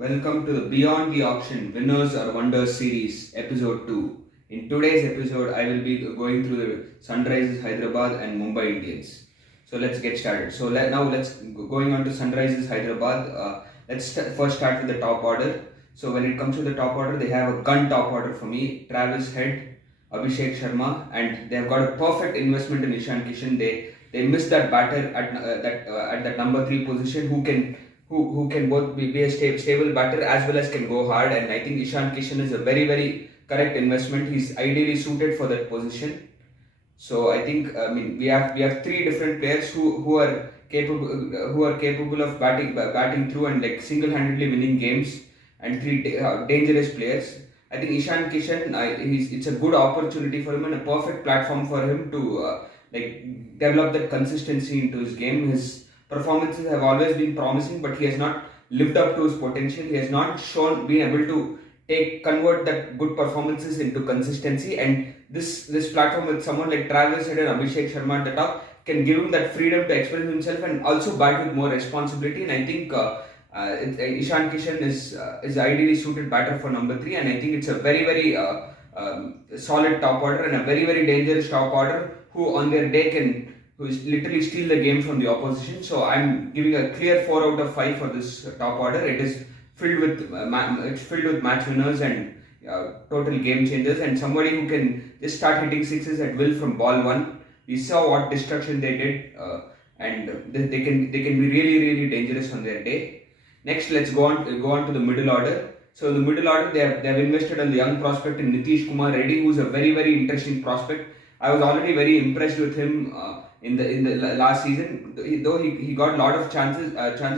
Welcome to the Beyond the Auction Winners or Wonders series, episode 2. In today's episode, I will be going through the Sunrisers Hyderabad and Mumbai Indians. So let's get started. Going on to Sunrisers Hyderabad. First start with the top order. So when it comes to the top order, they have a gun top order for me. Travis Head, Abhishek Sharma, and they've got a perfect investment in Ishan Kishan. They missed that batter at that number 3 position who can both be a stable batter as well as can go hard, and I think Ishan Kishan is a very correct investment. He's ideally suited for that position. So I think we have three different players who are capable of batting through and like single-handedly winning games, and three dangerous players. I think Ishan Kishan, it's a good opportunity for him and a perfect platform for him to develop that consistency into his game. His performances have always been promising, but he has not lived up to his potential. He has not been able to convert that good performances into consistency. And this platform with someone like Travis Head and Abhishek Sharma at the top can give him that freedom to express himself and also bat with more responsibility. And I think Ishan Kishan is ideally suited batter for number 3, and I think it's a very solid top order and a very dangerous top order who on their day who is literally steal the game from the opposition. So I'm giving a clear 4 out of 5 for this top order. It is filled with match winners and total game changers, and somebody who can just start hitting sixes at will from ball 1. We saw what destruction they did, and they can be really dangerous on their day. Next, let's go on to the middle order. So in the middle order, they have invested on the young prospect in Nitish Kumar Reddy, who's a very interesting prospect. I was already very impressed with him in the last season. Though he got a lot of chances,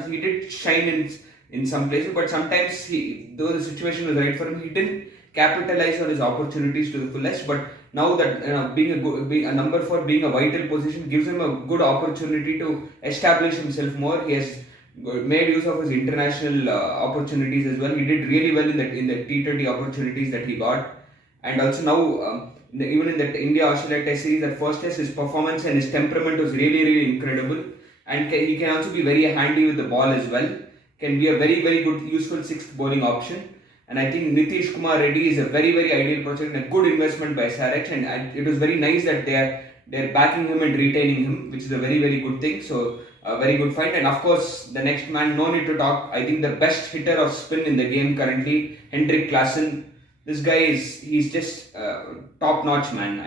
he did shine in some places, but sometimes though the situation was right for him, he didn't capitalize on his opportunities to the fullest. But now that being a number 4, being a vital position, gives him a good opportunity to establish himself more. He has made use of his international opportunities as well. He did really well in the T20 opportunities that he got, and also now even in the India-Australia Test series, that first test, his performance and his temperament was really incredible, and he can also be very handy with the ball as well. Can be a very good useful 6th bowling option, and I think Nitish Kumar Reddy is a very ideal project and a good investment by SRH, and it was very nice that they're backing him and retaining him, which is a very good thing. So a very good find. And of course, the next man, no need to talk. I think the best hitter of spin in the game currently, Henrik Klaasen. This guy he's just top notch, man.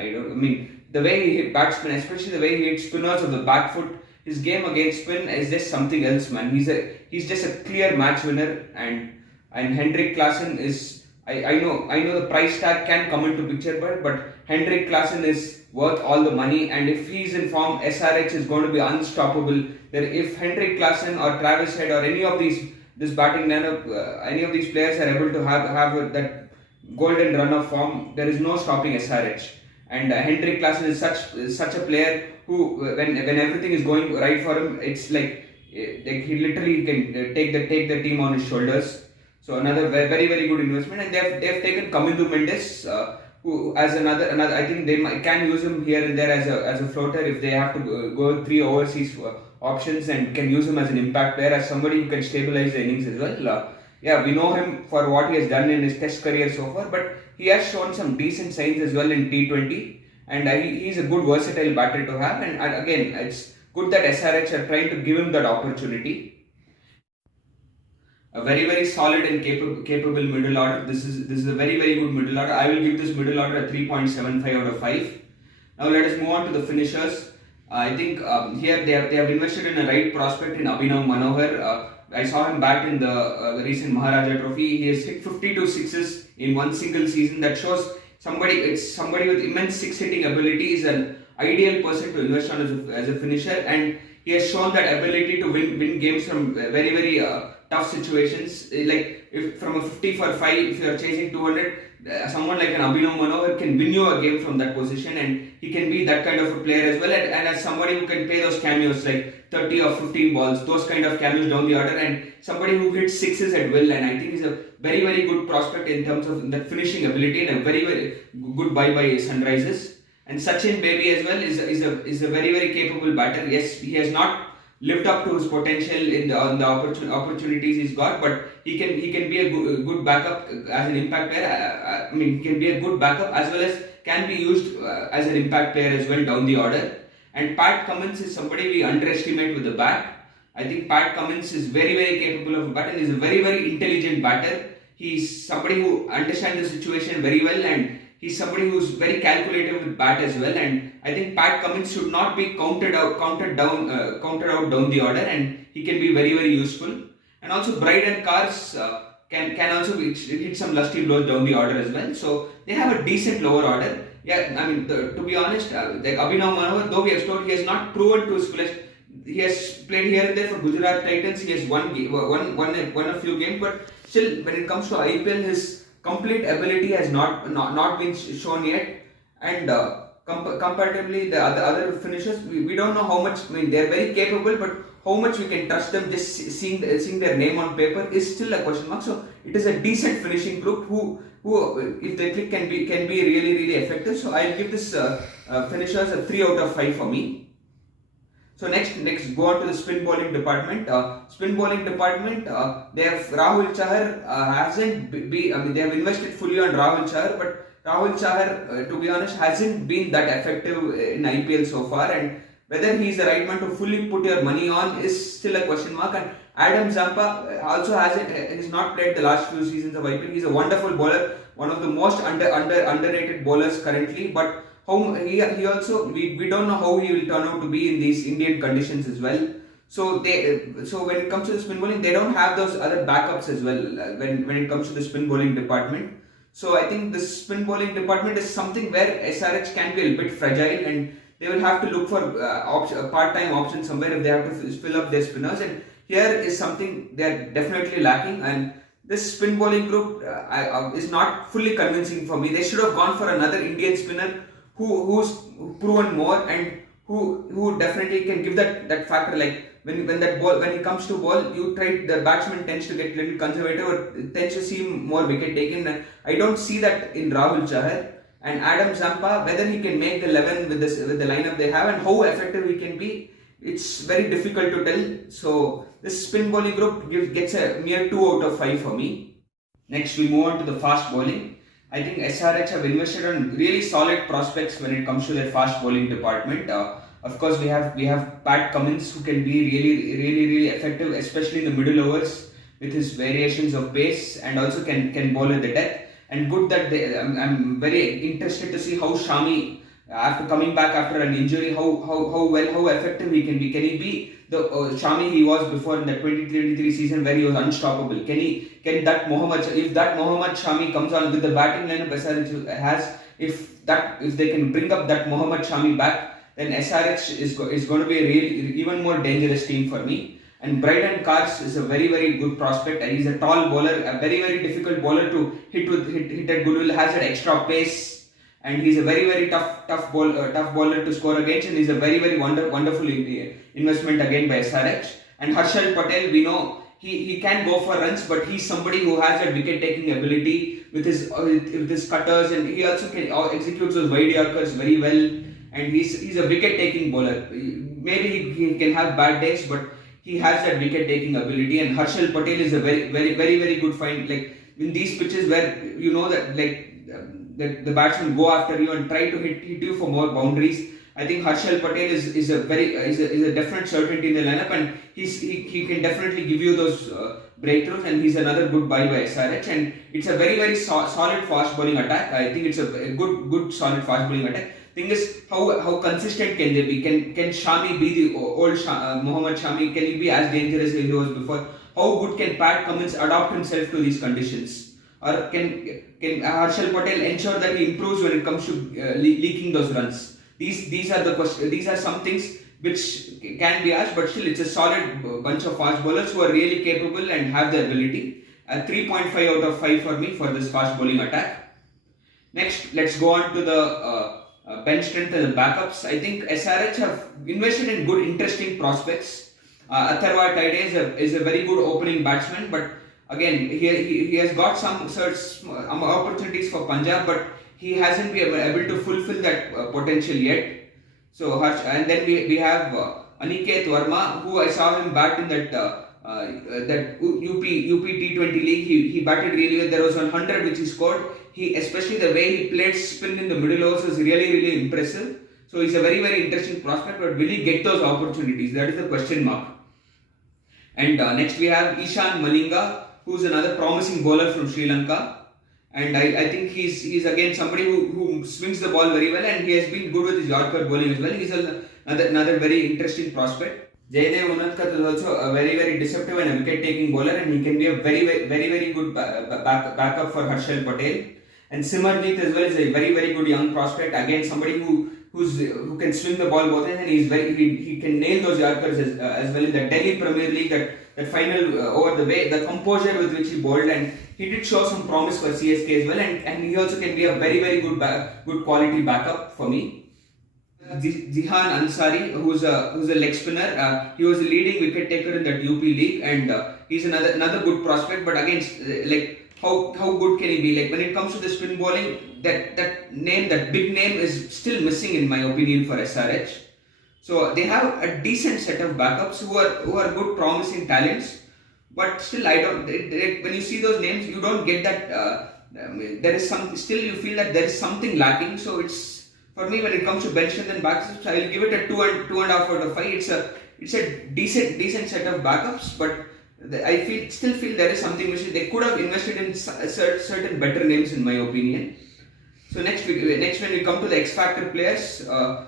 The way he hit batsmen, especially the way he hits spinners of the back foot. His game against spin is just something else, man. He's just a clear match winner, and Henrik Klaasen is. I know the price tag can come into picture, but Henrik Klaasen is worth all the money, and if he's in form, SRH is going to be unstoppable. If Henrik Klaasen or Travis Head or any of this batting lineup, any of these players are able to have that golden run of form, there is no stopping SRH. And Henrik Klaasen is such a player who, when everything is going right for him, it's like he literally can take the team on his shoulders. So another very good investment, and they've taken Kamindu Mendes, who as another. I think they can use him here and there as a floater if they have to go 3 overseas options, and can use him as an impact player, as somebody who can stabilize the innings as well. We know him for what he has done in his test career so far, but he has shown some decent signs as well in T20, and he's a good versatile batter to have. And again, it's good that SRH are trying to give him that opportunity. A very solid and capable middle order. This is a very good middle order. I will give this middle order a 3.75 out of 5. Now let us move on to the finishers. I think here they have invested in a right prospect in Abhinav Manohar. I saw him bat in the recent Maharaja Trophy. He has hit 52 sixes in one single season. That shows somebody with immense 6-hitting ability is an ideal person to invest on as a finisher, and he has shown that ability to win games from very tough situations. Like if from a 50 for 5, if you are chasing 200, someone like an Abhinav Manohar can win you a game from that position, and he can be that kind of a player as well. And as somebody who can play those cameos like 30 or 15 balls, those kind of cameos down the order, and somebody who hits sixes at will, and I think he's a very good prospect in terms of the finishing ability, and a very good buy by Sunrisers. And Sachin Baby as well is a very capable batter. Yes, he has not lived up to his potential in the on the opportunities he's got, but he can be a good backup as an impact player. I mean, he can be a good backup as well as can be used as an impact player as well down the order. And Pat Cummins is somebody we underestimate with the bat. I think Pat Cummins is very capable of a bat and is a very intelligent batter. He's somebody who understands the situation very well, and he's somebody who's very calculative with bat as well. And I think Pat Cummins should not be counted out down the order, and he can be very useful. And also Bryden Cars can also hit some lusty blows down the order as well. So they have a decent lower order. Yeah, I mean, to be honest, like Abhinav Manohar, though we have told, he has not proven to his fullest. He has played here and there for Gujarat Titans. He has won a few games, but still, when it comes to IPL, his complete ability has not been shown yet. And comparatively, the other finishers, we don't know how much. I mean, they are very capable, but how much we can trust them just seeing their name on paper is still a question mark. So it is a decent finishing group who if they click can be really effective. So I'll give this finishers a 3 out of 5 for me. So next go on to the spin bowling department. Spin bowling department, they have Rahul Chahar hasn't be. I mean, they have invested fully on Rahul Chahar, but Rahul Chahar, to be honest, hasn't been that effective in IPL so far, and whether he is the right man to fully put your money on is still a question mark. And Adam Zampa also has not played the last few seasons of IPL. He's a wonderful bowler, one of the most underrated bowlers currently, but he also we don't know how he will turn out to be in these Indian conditions as well. So when it comes to the spin bowling, they don't have those other backups as well when it comes to the spin bowling department. So I think the spin bowling department is something where SRH can be a bit fragile, and they will have to look for part-time options somewhere if they have to fill up their spinners. And here is something they are definitely lacking. And this spin bowling group is not fully convincing for me. They should have gone for another Indian spinner who's proven more and who definitely can give that factor. Like when he comes to ball, the batsman tends to get a little conservative or tends to see more wicket taken. And I don't see that in Rahul Chahar. And Adam Zampa, whether he can make the 11 with the lineup they have and how effective he can be, it's very difficult to tell. So this spin bowling group gets a mere 2 out of 5 for me. Next we move on to the fast bowling. I think SRH have invested on really solid prospects when it comes to their fast bowling department. Of course, we have Pat Cummins, who can be really effective, especially in the middle overs with his variations of pace, and also can bowl at the death. And good that I'm very interested to see how Shami, after coming back after an injury, how effective he can be. Can he be the Shami he was before in the 2023 season where he was unstoppable? If that Mohammad Shami comes on with the batting lineup SRH has, if they can bring up that Mohammad Shami back, then SRH is going to be a even more dangerous team for me. And Bryden Cars is a very good prospect, and he's a tall bowler, a very difficult bowler to hit at goodwill, has that extra pace, and he's a very tough bowler to score against, and he's a very wonderful investment again by SRH. And Harshal Patel, we know he can go for runs, but he's somebody who has that wicket taking ability with his cutters, and he also can execute those wide Yorkers very well, and he's a wicket taking bowler. Maybe he can have bad days, but he has that wicket taking ability. And Harshal Patel is a very good find. Like in these pitches where you know that the batsmen go after you and try to hit you for more boundaries, I think Harshal Patel is a definite certainty in the lineup, and he can definitely give you those breakthroughs, and he's another good buy by SRH. And it's a very solid fast bowling attack. I think it's a good solid fast bowling attack. Thing is, how consistent can they be? Can Shami be the old Mohammad Shami? Can he be as dangerous as he was before? How good can Pat Cummins adapt himself to these conditions? Or can Harshal Patel ensure that he improves when it comes to leaking those runs? These are the questions. These are some things which can be asked, but still it's a solid bunch of fast bowlers who are really capable and have the ability. 3.5 out of 5 for me for this fast bowling attack. Next, let's go on to the bench strength and the backups. I think SRH have invested in good, interesting prospects. Atharva Taide is a very good opening batsman, but again, he has got some opportunities for Punjab, but he hasn't been able to fulfill that potential yet. So and then we have Aniket Verma, who I saw him bat in that UP T20 league. He batted really well. There was 100 which he scored. Especially the way he played spin in the middle overs was really impressive. So he's a very interesting prospect. But will he get those opportunities? That is the question mark. And next we have Ishan Malinga, who's another promising bowler from Sri Lanka. And I think he's again somebody who swings the ball very well, and he has been good with his Yorker bowling as well. He's another very interesting prospect. Jaydev Unadkat is also a very deceptive and a wicket-taking bowler, and he can be a very good backup for Harshal Patel. And Simarjeet as well is a very good young prospect. Again, somebody who can swing the ball both ends, and he can nail those Yorkers as well in the Delhi Premier League. That final over the composure with which he bowled, and he did show some promise for CSK as well, and he also can be a very good quality backup for me. Jihan Ansari, who's a leg spinner, he was the leading wicket taker in that UP league, and he's another good prospect. But again, like how good can he be? Like when it comes to the spin bowling, that big name is still missing in my opinion for SRH. So they have a decent set of backups who are good, promising talents, but still I don't. When you see those names, you don't get that. There is some. Still, you feel that there is something lacking. So it's for me when it comes to bench strength and backups, I will give it a 2.5 out of 5. It's a decent set of backups, but I still feel there is something missing. They could have invested in certain better names in my opinion. So next when we come to the X Factor players,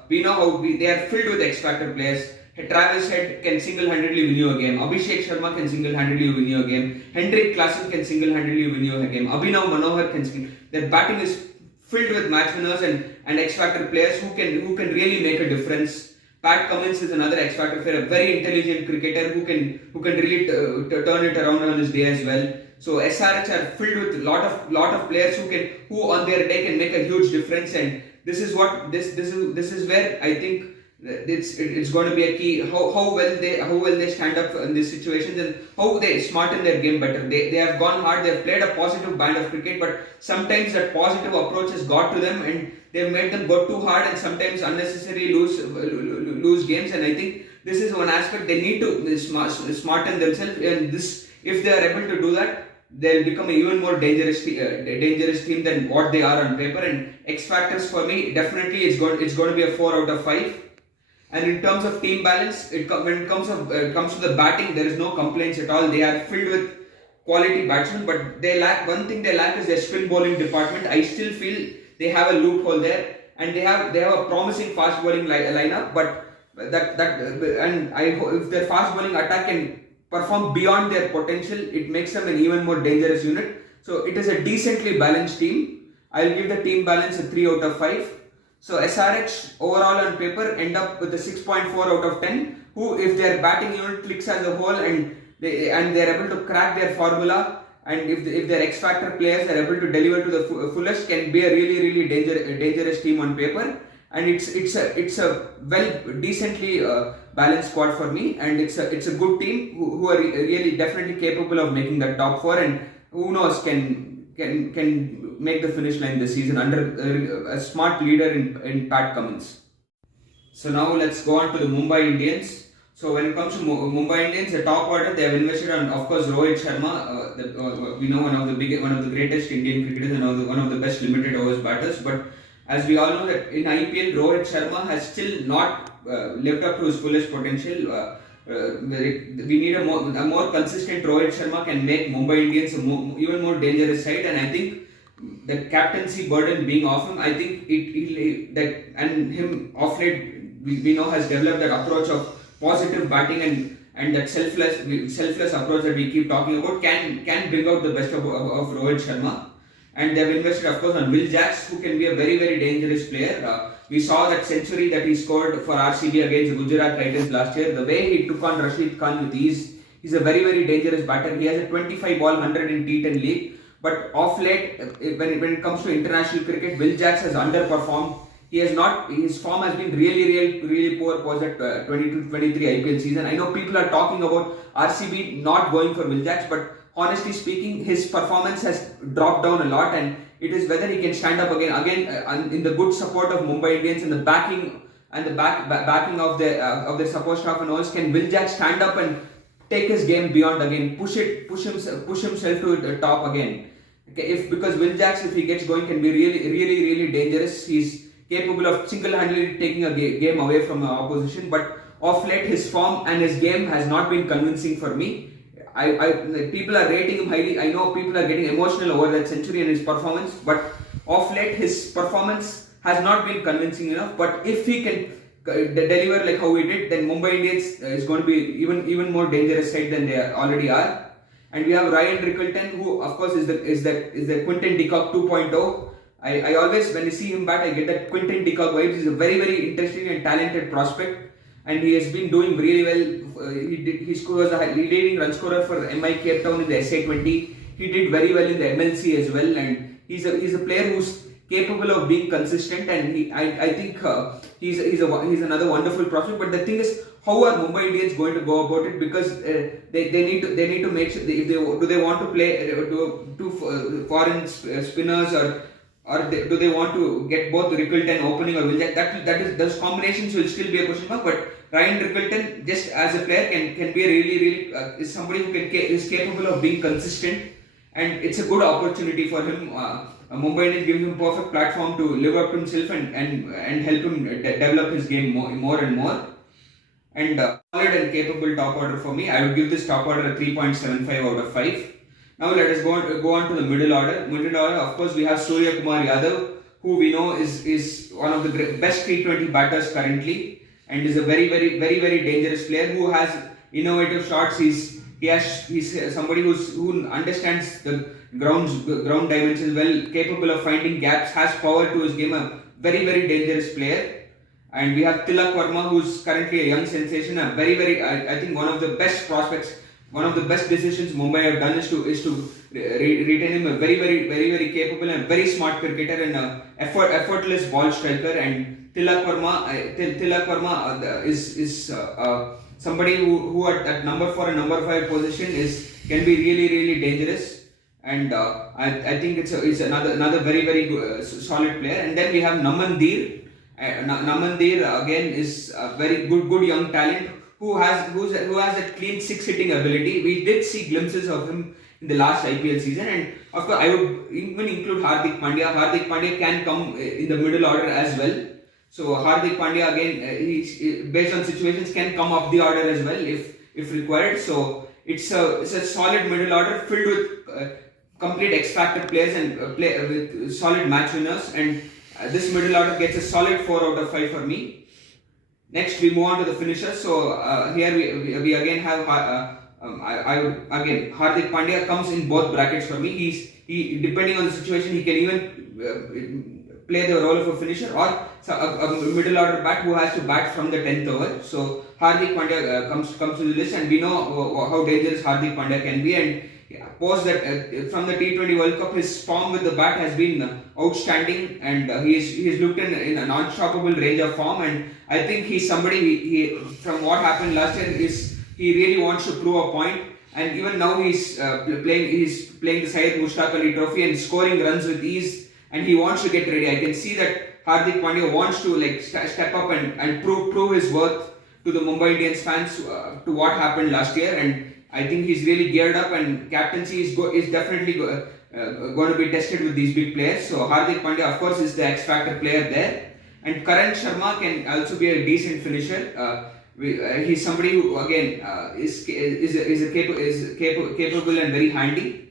we know how they are filled with X Factor players. Travis Head can single-handedly win you a game. Abhishek Sharma can single-handedly win you a game. Hendrik Klaasen can single-handedly win you a game. Abhinav Manohar can their batting is filled with match winners and X Factor players who can really make a difference. Pat Cummins is another X Factor player, a very intelligent cricketer who can really turn it around on his day as well. So SRH are filled with lot of players who on their day can make a huge difference, and this is where I think it's going to be a key how well they stand up in these situations and how they smarten their game better. They have gone hard, they have played a positive brand of cricket, but sometimes that positive approach has got to them and they've made them go too hard and sometimes unnecessarily lose games. And I think this is one aspect they need to smarten themselves, and if they are able to do that, they'll become an even more dangerous team than what they are on paper. And X Factors for me, definitely it's going to be a 4 out of 5. And in terms of team balance, when it comes to the batting, there is no complaints at all. They are filled with quality batsmen, but one thing they lack is their spin bowling department. I still feel they have a loophole there, and they have a promising fast bowling lineup. But and I hope if their fast bowling attack can perform beyond their potential, it makes them an even more dangerous unit. So it is a decently balanced team. I'll give the team balance a 3 out of 5. So SRH overall on paper end up with a 6.4 out of 10. Who, if their batting unit clicks as a whole and they're able to crack their formula, and if their X Factor players are able to deliver to the fullest, can be a really dangerous team on paper. And it's a decently balanced squad for me, and it's a good team who are really definitely capable of making the top 4, and who knows can make the finish line this season under a smart leader in Pat Cummins. So now let's go on to the Mumbai Indians. So when it comes to Mumbai Indians, the top order, they have invested on, of course, Rohit Sharma. We know one of the greatest Indian cricketers and one of the best limited overs batters. But as we all know that in IPL, Rohit Sharma has still not lived up to his fullest potential. We need a more consistent Rohit Sharma can make Mumbai Indians even more dangerous side, and I think the captaincy burden being off him, I think and him off late we know has developed that approach of positive batting and that selfless approach that we keep talking about can bring out the best of Rohit Sharma. And they have invested, of course, on Will Jacks, who can be a very dangerous player. We saw that century that he scored for RCB against the Gujarat Titans last year. The way he took on Rashid Khan with ease, he's a very dangerous batter. He has a 25 ball 100 in T10 league. But off late, when it comes to international cricket, Will Jacks has underperformed. His form has been really poor post that 22-23 IPL season. I know people are talking about RCB not going for Will Jacks, but honestly speaking, his performance has dropped down a lot, and it is whether he can stand up again in the good support of Mumbai Indians and the backing and the backing of the support staff and all, can Will Jack stand up and take his game beyond again, push himself to the top again? Okay, because Will Jacks, if he gets going, can be really dangerous. He's capable of single-handedly taking a game away from the opposition. But of late, his form and his game has not been convincing for me. People are rating him highly. I know people are getting emotional over that century and his performance, but of late his performance has not been convincing enough. But if he can deliver like how he did, then Mumbai Indians is going to be even more dangerous side than they already are. And we have Ryan Rickleton, who of course is the Quinton de Kock 2.0. I always, when I see him bat, I get that Quinton de Kock vibes. He's a very interesting and talented prospect, and he has been doing really well. He was a leading run scorer for MI Cape Town in the SA20. He did very well in the MLC as well, and he's a player who's capable of being consistent, and I think he's another wonderful prospect. But the thing is, how are Mumbai Indians going to go about it? Because they need to make sure, if they want to play two foreign spinners, or do they want to get both Rickleton opening or Will Jack? Those combinations will still be a question mark. But Ryan Rickleton, just as a player, can be a really is somebody who is capable of being consistent, and it's a good opportunity for him. Mumbai Indians gives him a perfect platform to live up to himself and help him develop his game more and more. And solid and capable top order for me. I would give this top order a 3.75 out of 5. Now let us go on to the middle order. Middle order, of course, we have Surya Kumar Yadav, who we know is one of the best T20 batters currently, and is a very dangerous player who has innovative shots. He's somebody who understands the ground dimensions well, capable of finding gaps, has power to his game. A very dangerous player. And we have Tilak Verma, who's currently a young sensation, a I think one of the best prospects. One of the best decisions Mumbai have done is to retain him. A very capable and very smart cricketer, and a effortless ball striker. And Tilak Verma is somebody who at number 4 and number 5 position can be really dangerous. And I think it's another very good, solid player. And then we have Naman Dheer. Naman Dheer again is a very good young talent who has a clean 6 hitting ability. We did see glimpses of him in the last IPL season, and of course I would even include Hardik Pandya. Hardik Pandya can come in the middle order as well. So Hardik Pandya again, he based on situations can come up the order as well if required. So it's a solid middle order filled with complete X factor players and with solid match winners, and this middle order gets a solid 4 out of 5 for me. Next, we move on to the finishers. So here we again have Hardik Pandya comes in both brackets for me. He depending on the situation, he can even play the role of a finisher or a middle order bat who has to bat from the 10th over. So Hardik Pandya comes to the list, and we know how dangerous Hardik Pandya can be. And post that from the T20 World Cup, his form with the bat has been outstanding, and he's looked in an unstoppable range of form. And I think he's somebody, he from what happened last year, he really wants to prove a point. And even now he's playing the Syed Mushtaq Ali Trophy and scoring runs with ease, and he wants to get ready. I can see that Hardik Pandya wants to step up and prove his worth to the Mumbai Indians fans to what happened last year. And I think he's really geared up, and captaincy is definitely going to be tested with these big players. So Hardik Pandya, of course, is the X factor player there. And Karan Sharma can also be a decent finisher. He's somebody who again is capable and very handy.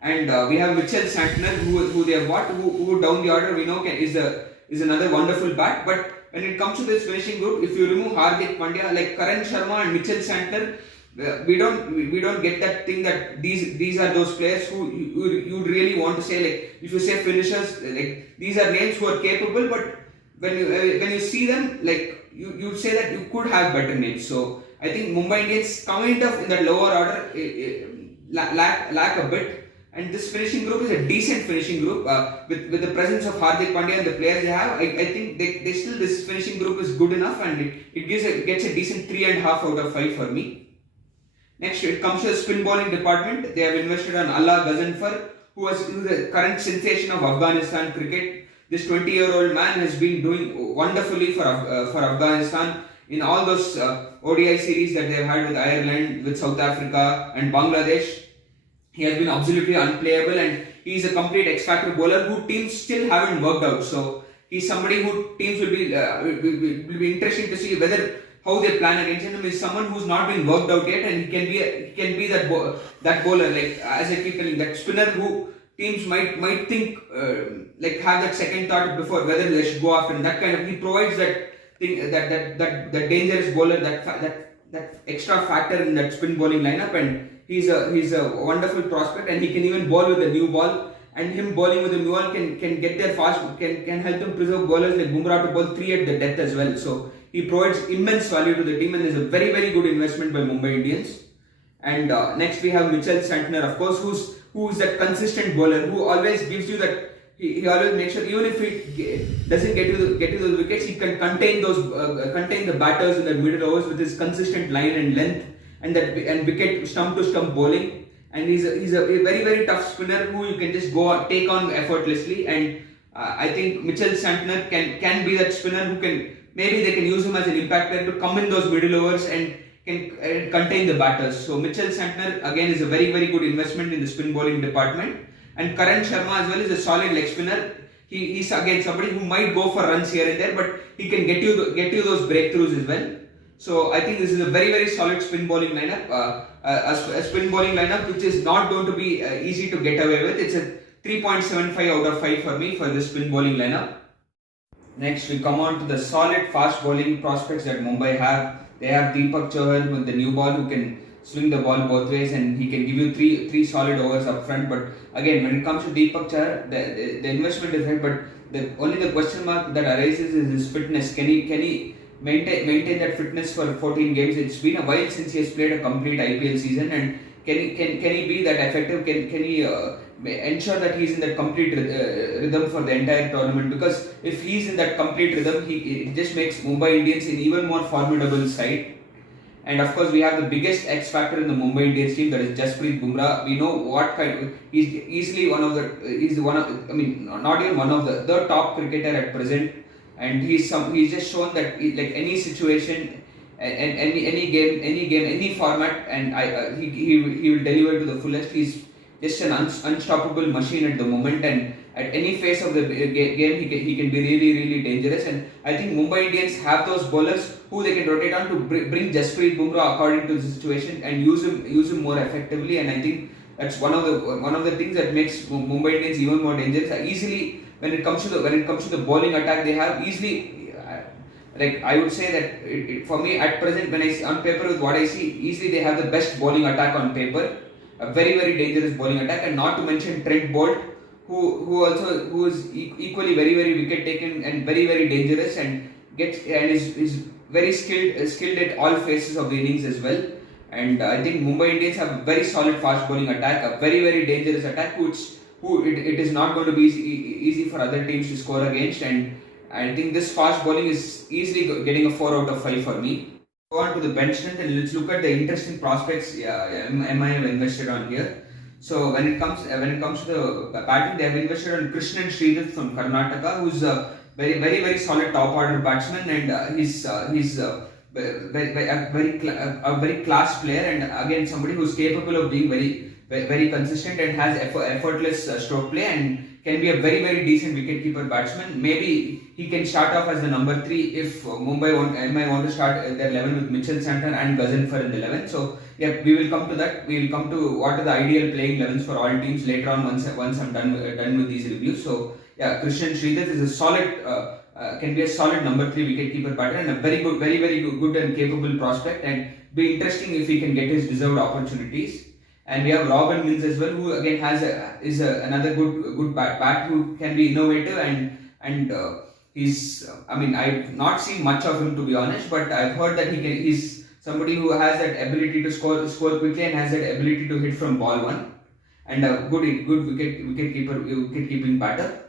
And we have Mitchell Santner, who they have bought, who down the order we know is another wonderful bat. But when it comes to this finishing group, if you remove Hardik Pandya, like Karan Sharma and Mitchell Santner, we don't get that thing that these are those players who you really want to say, like if you say finishers, like these are names who are capable, but when you see them, like you say that you could have better names. So I think Mumbai Indians kind of in the lower order lack a bit. And this finishing group is a decent finishing group with the presence of Hardik Pandya and the players they have. I think they still, this finishing group is good enough, and it gets a decent 3.5 out of 5 for me. Next, it comes to the spin bowling department. They have invested on Allah Ghaznfar, who is the current sensation of Afghanistan cricket. This 20-year-old man has been doing wonderfully for Afghanistan in all those ODI series that they've had with Ireland, with South Africa and Bangladesh. He has been absolutely unplayable, and he is a complete X-factor bowler who teams still haven't worked out. So he's somebody who teams will be interesting to see whether how they plan against him. Is someone who's not been worked out yet, and he can be that bowler, like as I keep telling, that spinner who teams might think like have that second thought before whether they should go after him. That kind of, he provides that thing, that dangerous bowler, that extra factor in that spin bowling lineup, and he's a wonderful prospect, and he can even bowl with a new ball. And him bowling with a new ball can get there fast, can help him preserve bowlers like Bumrah to bowl 3 at the death as well. So he provides immense value to the team and is a very, very good investment by Mumbai Indians. And next we have Mitchell Santner, of course, who's that consistent bowler who always gives you that. He always makes sure, even if he doesn't get to those wickets, he can contain the batters in the middle overs with his consistent line and length and wicket stump to stump bowling. And he's a very, very tough spinner who you can just take on effortlessly. And I think Mitchell Santner can be that spinner who can, maybe they can use him as an impact player to come in those middle overs and can contain the batters. So Mitchell Santner again is a very, very good investment in the spin bowling department. And Karan Sharma as well is a solid leg spinner. He's again somebody who might go for runs here and there, but he can get you those breakthroughs as well. So I think this is a very, very solid spin bowling lineup. A spin bowling lineup which is not going to be easy to get away with. It's a 3.75 out of 5 for me for this spin bowling lineup. Next we come on to the solid fast bowling prospects that Mumbai have. They have Deepak Chahar with the new ball who can swing the ball both ways, and he can give you three solid overs up front. But again, when it comes to Deepak Chahar, the investment is right, but only the question mark that arises is his fitness. Can he maintain that fitness for 14 games? It's been a while since he has played a complete IPL season, and can he be that effective? Can he ensure that he's in that complete rhythm for the entire tournament? Because if he's in that complete rhythm, it just makes Mumbai Indians an even more formidable side. And of course, we have the biggest X factor in the Mumbai Indians team, that is Jasprit Bumrah. We know what kind. He's easily one of the. Not even one of the top cricketer at present. And he's just shown that like any situation and any game, any format, and he will deliver to the fullest. He's just an unstoppable machine at the moment, and at any phase of the game he can be really, really dangerous. And I think Mumbai Indians have those bowlers who they can rotate on to bring Jasprit Bumrah according to the situation and use him more effectively. And I think that's one of the things that makes Mumbai Indians even more dangerous. Easily, when it comes to the bowling attack, they have easily. Like I would say that for me at present, when I see on paper with what I see, easily they have the best bowling attack on paper, a very, very dangerous bowling attack. And not to mention Trent Bolt, who is equally very, very wicket taking and very, very dangerous, and is very skilled at all phases of the innings as well. And I think Mumbai Indians have a very solid fast bowling attack, a very, very dangerous attack, it is not going to be easy for other teams to score against. And I think this fast bowling is easily getting a 4 out of 5 for me. Go on to the bench strength and let's look at the interesting prospects MI have invested on here. So when it comes to the batting, they have invested on Krishnan Sridhar from Karnataka, who's a very, very, very solid top order batsman, and he's a very class player, and again somebody who's capable of being very, very consistent and has effortless stroke play, and can be a very, very decent wicketkeeper batsman. Maybe he can start off as the number 3 if MI want to start their 11 with Mitchell Santner and Gazanfar in the 11. So yeah, we will come to that. We will come to what are the ideal playing 11s for all teams later on once I'm done with these reviews. So yeah, Krishnan Sridhar is a solid, can be a solid number 3 wicketkeeper batter, and a very good, very, very good and capable prospect, and be interesting if he can get his deserved opportunities. And we have Robin Mills as well, who again is another good bat who can be innovative, and he's. I've not seen much of him, to be honest, but I've heard that he's somebody who has that ability to score quickly and has that ability to hit from ball 1, and a good wicket-keeping batter.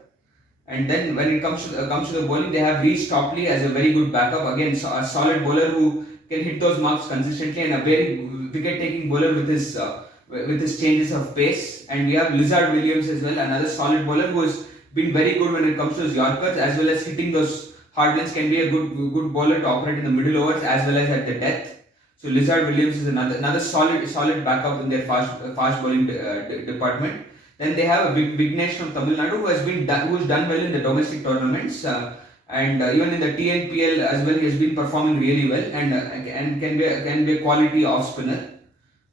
And then when it comes to the bowling, they have Reece Topley as a very good backup. Again, a solid bowler who can hit those marks consistently, and a very wicket-taking bowler with his changes of pace. And we have Lizard Williams as well, another solid bowler who is been very good when it comes to his Yorkers as well as hitting those hard lines. Can be a good bowler to operate in the middle overs as well as at the death. So Lizard Williams is another solid backup in their fast bowling department. Then they have a Vignesh from Tamil Nadu who has done well in the domestic tournaments. And even in the TNPL as well, he has been performing really well and can be a quality off spinner.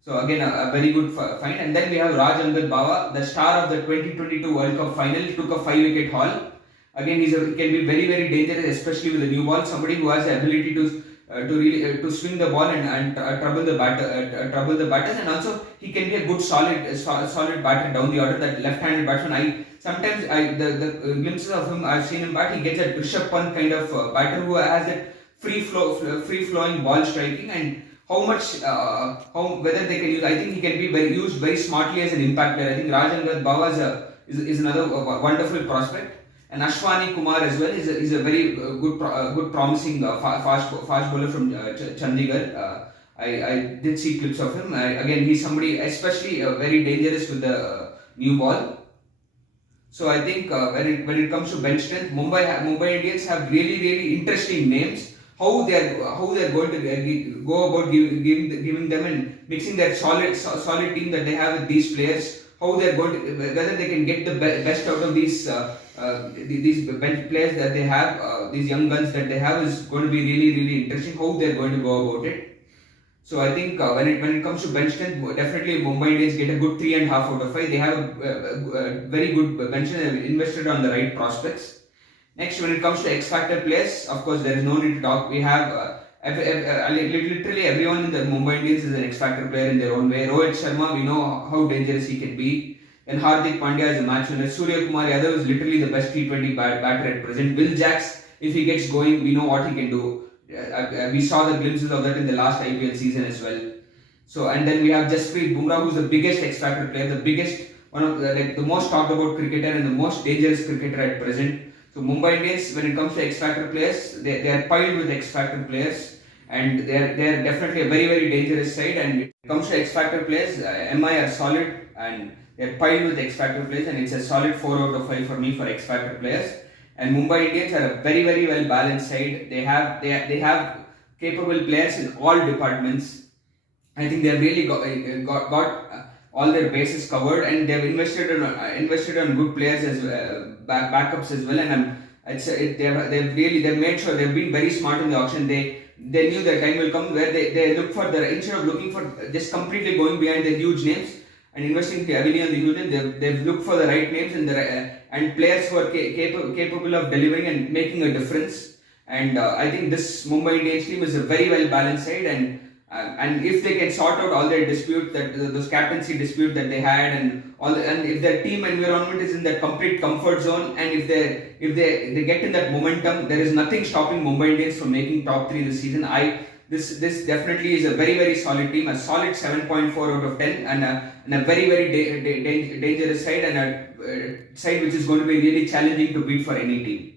So again, a very good find. And then we have Raj Angad Bawa, the star of the 2022 World Cup final, took a 5-wicket haul. Again, he can be very dangerous, especially with the new ball. Somebody who has the ability to swing the ball and trouble the batters, and also he can be a good solid batter down the order. That left-handed batsman. The glimpses of him I've seen him bat. He gets a Rishabh Pant kind of batter who has that free flowing ball striking, and whether they can use. I think he can be used very smartly as an impact player. I think Raj Angad Bawa is another wonderful prospect. And Ashwani Kumar as well is a very good promising fast bowler from Chandigarh. I did see clips of him. Again, he's somebody especially very dangerous with the new ball. So I think when it comes to bench strength, Mumbai Indians have really interesting names. How they are going to go about giving them and mixing that solid team that they have with these players. How they are going to, whether they can get the best out of these bench players that they have, these young guns that they have, is going to be really interesting. How they are going to go about it. So I think when it comes to bench strength, definitely Mumbai Indians get a good 3.5 out of 5. They have a very good bench and they have invested on the right prospects. Next, when it comes to X Factor players, of course there is no need to talk. We have literally everyone in the Mumbai Indians is an X Factor player in their own way. Rohit Sharma, we know how dangerous he can be. Then Hardik Pandya is a match winner. Surya Kumar Yadav is literally the best T20 batter at present. Will Jacks, if he gets going, we know what he can do. We saw the glimpses of that in the last IPL season as well. So, and then we have Jasprit Bumrah, who's the biggest X Factor player, the most talked about cricketer and the most dangerous cricketer at present. So Mumbai Indians, when it comes to X Factor players, they are piled with X Factor players, and they are definitely a very dangerous side. And when it comes to X Factor players, MI are solid and they are piled with X Factor players, and it's a solid 4 out of 5 for me for X Factor players. And Mumbai Indians are a very well balanced side. They have capable players in all departments. I think they have really got all their bases covered, and they have invested on good players as backups as well. And they've made sure they've been very smart in the auction. They knew the time will come where they look for instead of looking for just completely going behind the huge names and investing heavily on the huge names, they've looked for the right names and players who are capable of delivering and making a difference. And I think this Mumbai Indians team is a very well balanced side, and if they can sort out all their disputes, those captaincy dispute that they had, and if their team environment is in that complete comfort zone, and if they get in that momentum, there is nothing stopping Mumbai Indians from making top 3 this season. This definitely is a very solid team, a solid 7.4 out of 10, and a very dangerous side, and a side which is going to be really challenging to beat for any team.